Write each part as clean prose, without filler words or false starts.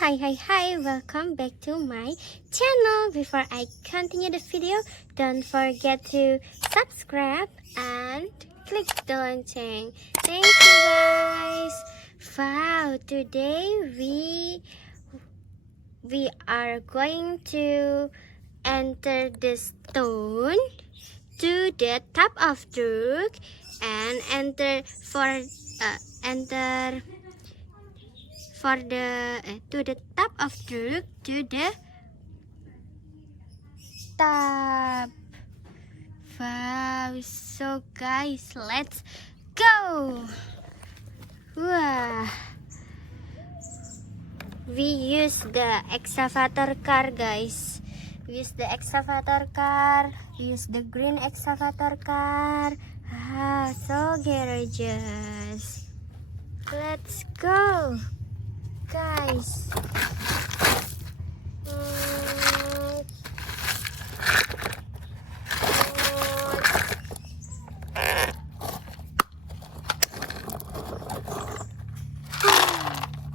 Hi, welcome back to my channel. Before I continue the video, don't forget to subscribe and click the lonceng. Thank you guys. Wow, today we are going to enter the stone to the top of truck and enter to the top of truck to the top. Wow, so guys, let's go. Wow, we use the excavator car, guys. We use the excavator car. We use the green excavator car. Ah, so gorgeous. Let's go, guys.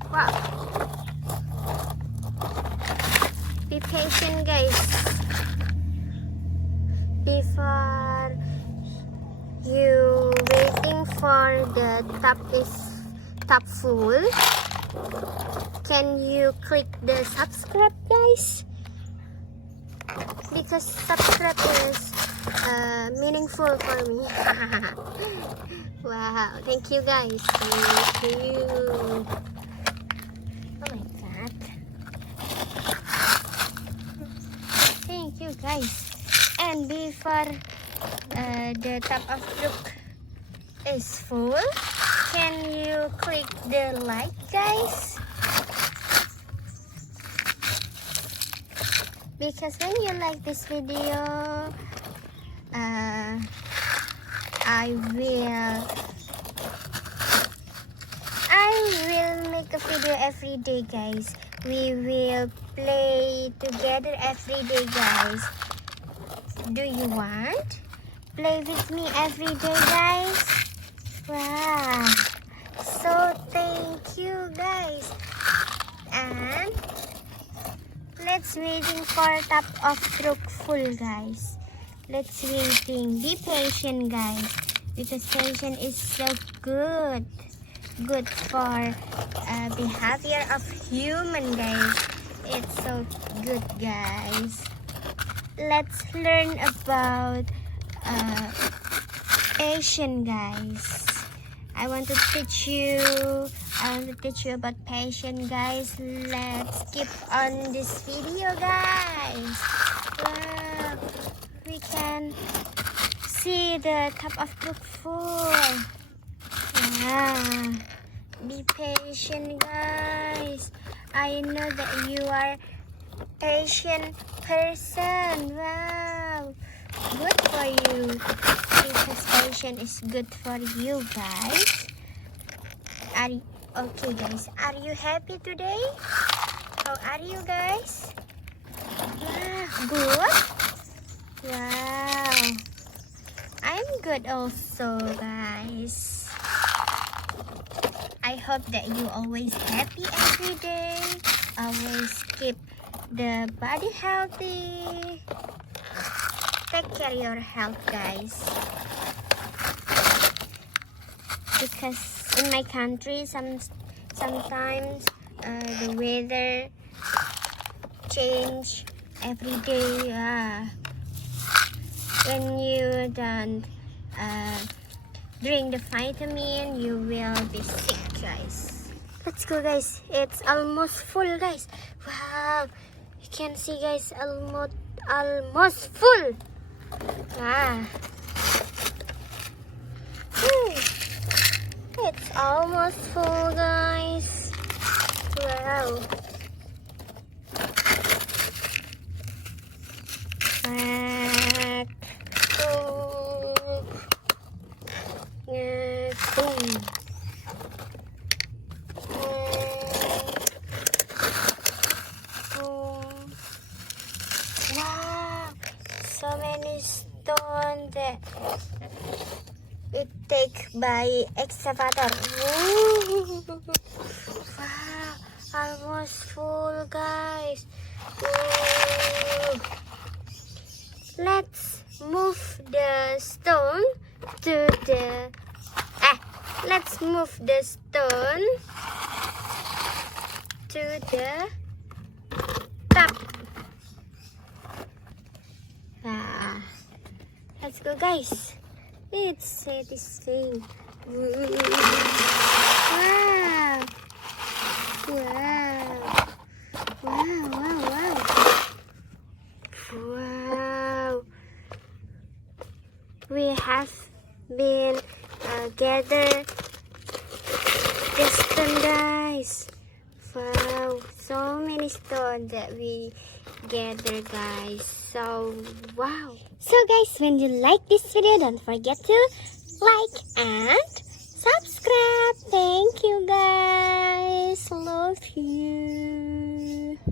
Wow. Be patient, guys. Before you waiting for the top full, can you click the subscribe, guys? Because subscribe is meaningful for me. Wow, thank you guys. Thank you. Oh my god. Thank you guys. And before the top of truck is full, can you click the like, guys? Because when you like this video, I will make a video every day, guys. We will play together every day, guys. Do you want play with me every day, guys? Wow, so thank you guys. And let's waiting for top of truck full, guys. Let's waiting. Be patient, guys, because patience is so good for behavior of human, guys. It's so good, guys. Let's learn about patience, guys. I want to teach you about patience, guys. Let's keep on this video, guys. Wow, we can see the top of truck full. Yeah, be patient, guys. I know that you are patient person. Wow, good for you, because patience is good for you, guys. Okay, guys, are you happy today? How are you, guys? Yeah, good. Wow, I'm good also, guys. I hope that you always happy every day. Always keep the body healthy. Take care of your health, guys. Because in my country, sometimes the weather change every day. When you don't drink the vitamin, you will be sick, guys. Let's go, guys. It's almost full, guys. Wow, you can see, guys, almost full. It's almost full, guys. Wow. Wow, so many stones that it take by excavator. Wow, almost full. move the stone to the top. Let's go, guys. It's satisfying. Wow. Wow. Wow, wow, wow. Wow. We have been gathered the stone, guys. Wow, so many stones that we gather, guys. So wow. So guys, when you like this video, don't forget to like and subscribe. Thank you, guys. Love you.